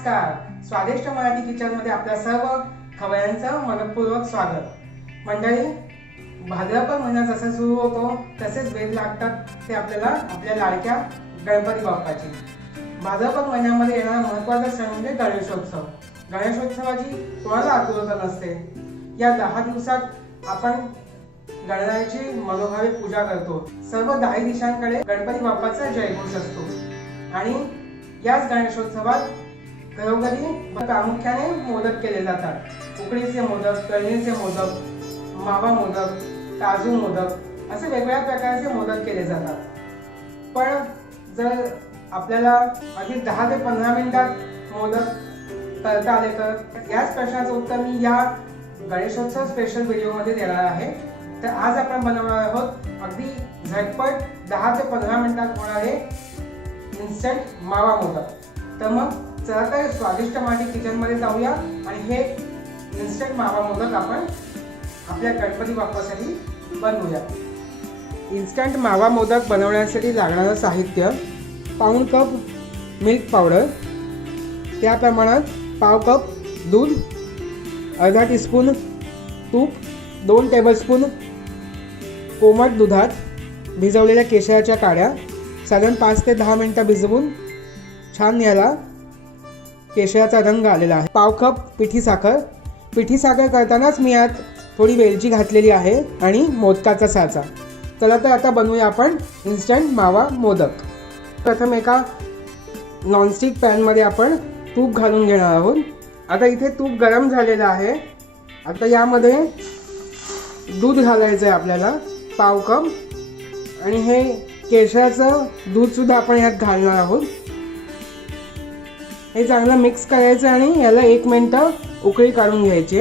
नमस्कार. स्वादिष्ट मराठी किचन मध्ये आपल्या सर्व खवयांचं मनपूर्वक स्वागत. मंडळी, भाद्रपद महिना जसा सुरू होतो तसेच वेध लागतात ते आपल्याला आपल्या लाडक्या गणपती बाप्पाची. भाद्रपद महिन्यामध्ये येणारा महत्त्वाचा सण म्हणजे गणेशोत्सव. गणेशोत्सवाची कोणाला आतुरता नसते. या 10 दिवसात आपण गणरायाची मनोभावे पूजा करतो. सर्व 10 दिशांकडे गणपती बाप्पाचा जयघोष असतो आणि याच गणेशोत्सवात घरोघरी प्रामुख्याने मोदक केले जातात. उकडीचे मोदक, तळणीचे मोदक, मावा मोदक, काजू मोदक असे वेगवेगळ्या प्रकारचे मोदक केले जातात. पण जर आपल्याला अगदी 10 ते 15 मिनिटात मोदक करता आले तर याच प्रश्नाचं उत्तर मी या गणेशोत्सव स्पेशल व्हिडिओमध्ये देणार आहे. तर आज आपण बनवणार आहोत अगदी झटपट 10 ते 15 मिनिटात होणारे इन्स्टंट मावा मोदक. तर मग चला तर स्वादिष्ट मराठी किचन मध्ये जाऊया आणि हे इन्स्टंट मावा मोदक आपण आपल्या गणपती बाप्पासाठी बनवूया. इन्स्टंट मावा मोदक बनवण्यासाठी लागणारं साहित्य: पाऊण कप मिल्क पावडर, त्या प्रमाणात पाव कप दूध, अर्धा टीस्पून तूप, 2 टेबलस्पून कोमट दुधात भिजवलेल्या केशराच्या काड्या साधारण 5 ते 10 मिनिटं भिजवून छान याला केशराचा रंग आलेला आहे. पाव कप पिठी साखर. पिठी साखर करतानाच मी यात थोडी वेलची घातलेली आहे आणि मोदकाचा साचा. चला तर आता बनवूया आपण इन्स्टंट मावा मोदक. प्रथम एका नॉनस्टिक पॅनमध्ये आपण तूप घालून घेणार आहोत. आता इथे तूप गरम झालेलं आहे. आता यामध्ये दूध घालायचं आहे आपल्याला पाव कप आणि हे केशराचं दूधसुद्धा आपण यात घालणार आहोत. हे चांगलं मिक्स करायचं आणि याला 1 मिनिटं उकळी काढून घ्यायची.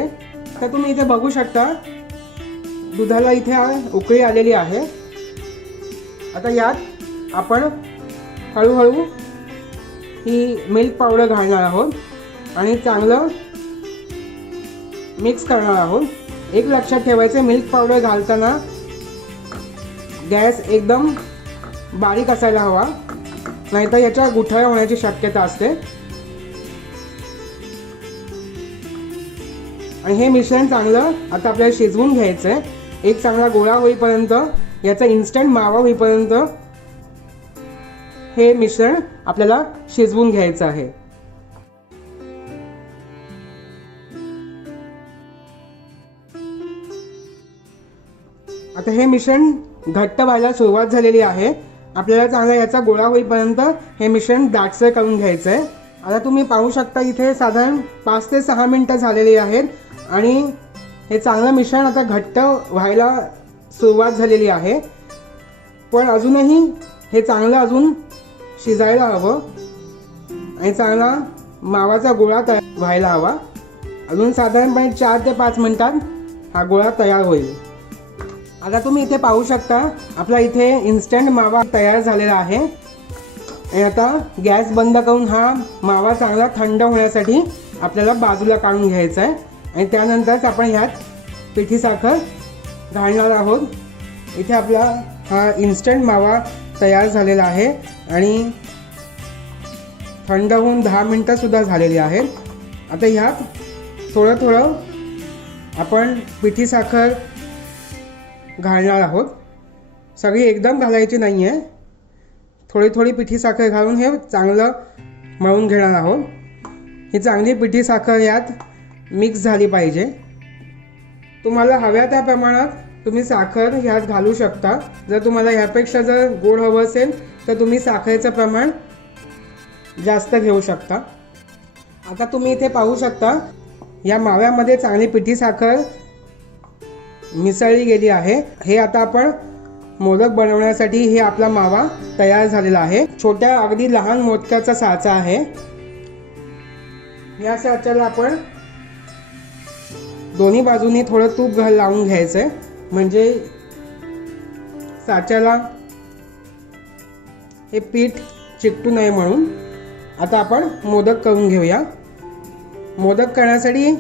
तर तुम्ही इथे बघू शकता दुधाला इथे उकळी आलेली आहे. आता यात आपण हळूहळू ही मिल्क पावडर घालणार आहोत आणि चांगलं मिक्स करणार आहोत. एक लक्षात ठेवायचं, मिल्क पावडर घालताना गॅस एकदम बारीक असायला हवा, नाहीतर याच्या गुठळ्या होण्याची शक्यता असते. आणि हे मिश्रण चांगलं आता आपल्याला शिजवून घ्यायचं आहे. एक चांगला गोळा होईपर्यंत, याचा इन्स्टंट मावा होईपर्यंत हे मिश्रण आपल्याला शिजवून घ्यायचं आहे. आता हे मिश्रण घट्ट व्हायला सुरुवात झालेली आहे. आपल्याला चांगला याचा गोळा होईपर्यंत हे मिश्रण दाटसर करून घ्यायचं आहे. आता तुम्ही पाहू शकता इथे साधारण 5 ते 6 मिनिटं झालेली आहेत आणि हे चांगलं मिश्रण आता घट्ट व्हायला सुरुवात झालेली आहे. पण अजूनही हे चांगलं अजून शिजायला हवं आणि चांगला मावाचा गोळा तयार व्हायला हवा. अजून साधारणपणे 4 ते 5 मिनिटात हा गोळा तयार होईल. आता तुम्ही इथे पाहू शकता आपला इथे इन्स्टंट मावा तयार झालेला आहे. आणि आता गॅस बंद करून हा मावा चांगला थंड होण्यासाठी आपल्याला बाजूला काढून घ्यायचा आहे. आणि त्यानंतरच आपण ह्यात पिठी साखर घालणार आहोत. इथे आपला हा इन्स्टंट मावा तयार झालेला आहे आणि थंड होऊन 10 मिनिटंसुद्धा झालेली आहेत. आता ह्यात थोडं थोडं आपण पिठी साखर घालणार आहोत. सगळी एकदम घालायची नाही आहे. थोडी थोडी पिठी साखर घालून हे चांगलं मळून घेणार आहोत. ही चांगली पिठी साखर यात मिक्स झाली पाहिजे. तुम्हाला हव्या त्या प्रमाणात तुम्ही साखर ह्यात घालू शकता. जर तुम्हाला ह्यापेक्षा जर गोड हवं असेल तर तुम्ही साखरेचं प्रमाण जास्त घेऊ शकता. आता तुम्ही इथे पाहू शकता या माव्यामध्ये चांगली पिठी साखर मिसळली गेली आहे. हे आता आपण मोदक बनवण्यासाठी हे आपला मावा तयार झालेला आहे. छोट्या अगदी लहान मोदकाचा साचा आहे. या साच्याला आपण दोन्ही बाजूनी थोडं तूप लावून घ्यायचंय म्हणजे साच्याला हे पीठ चिकटू नये म्हणून. आता आपण मोदक करून घेऊया. मोदक करण्यासाठी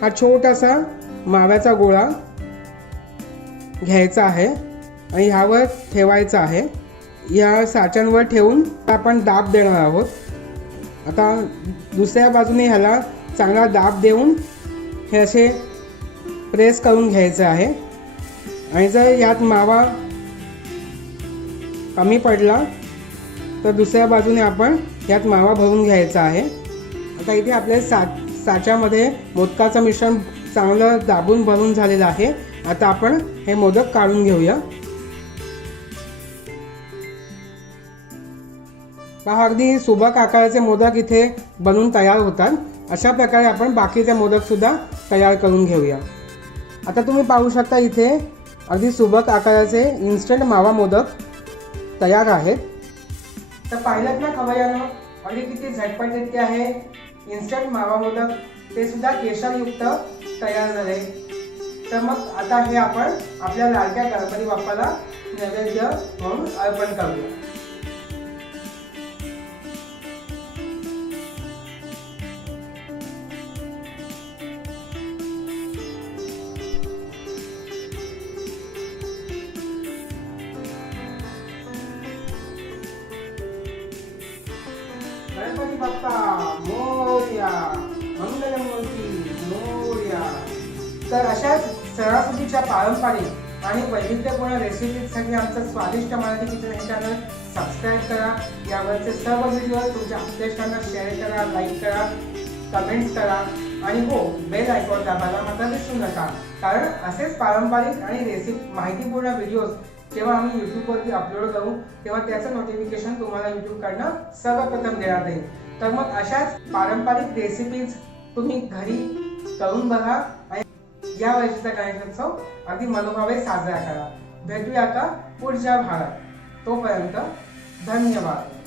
हा छोटासा माव्याचा गोळा घ्यायचा आहे आणि ह्यावर ठेवायचा आहे. या साच्यांवर ठेवून आपण दाब देणार आहोत. आता दुसऱ्या बाजूने ह्याला चांगला दाब देऊन हे असे प्रेस करून घ्यायचं आहे. आणि जर यात मावा कमी पडला तर दुसऱ्या बाजूने आपण यात मावा भरून घ्यायचा आहे. आता इथे आपल्या साच्यामध्ये मोदकाचं मिश्रण चांगलं दाबून भरून झालेलं आहे. आता आपण हे मोदक काढून घेऊया. पहा, अगदी सुबक आकाराचे मोदक इथे बनून तयार होतात. अशा प्रकारे आपण बाकीचे मोदक सुद्धा तयार करून घेऊया. आता तुम्ही पाहू शकता इथे अगदी सुबक आकाराचे इन्स्टंट मावा मोदक तयार आहेत. तर पाहिलं ना खवय्यांनो, अगदी किती झटपट आहे इन्स्टंट मावा मोदक, ते सुद्धा केशरयुक्त तयार झाले. तर मग आता हे आपण आपल्या लाडक्या गणपती बाप्पाला नैवेद्य म्हणून अर्पण करूया. गणपती बाप्पा मोरया, मंगलमूर्ती मोरया. तर अशाच सणासुदीच्या पारंपरिक आणि वैविध्यपूर्ण रेसिपीजसाठी आमचं स्वादिष्ट मराठी किचन हे चॅनल सबस्क्राईब करा. यावरचे सर्व व्हिडिओ तुमच्या आपल्याला शेअर करा, लाईक करा, कमेंट्स करा आणि हो, बेल आयकॉन दाबायला मात्र विसरू नका. कारण असेच पारंपरिक आणि रेसिपी माहितीपूर्ण व्हिडिओज जेव्हा आम्ही यूट्यूबवरती अपलोड करू तेव्हा त्याचं नोटिफिकेशन तुम्हाला यूट्यूबकडनं सर्वप्रथम देण्यात येईल. तर मग अशाच पारंपरिक रेसिपीज तुम्ही घरी करून बघा आणि या वर्षीचा गणेशोत्सव अगदी मनोभावे साजरा करा. भेटूया आता पुढच्या भागात. तोपर्यंत धन्यवाद.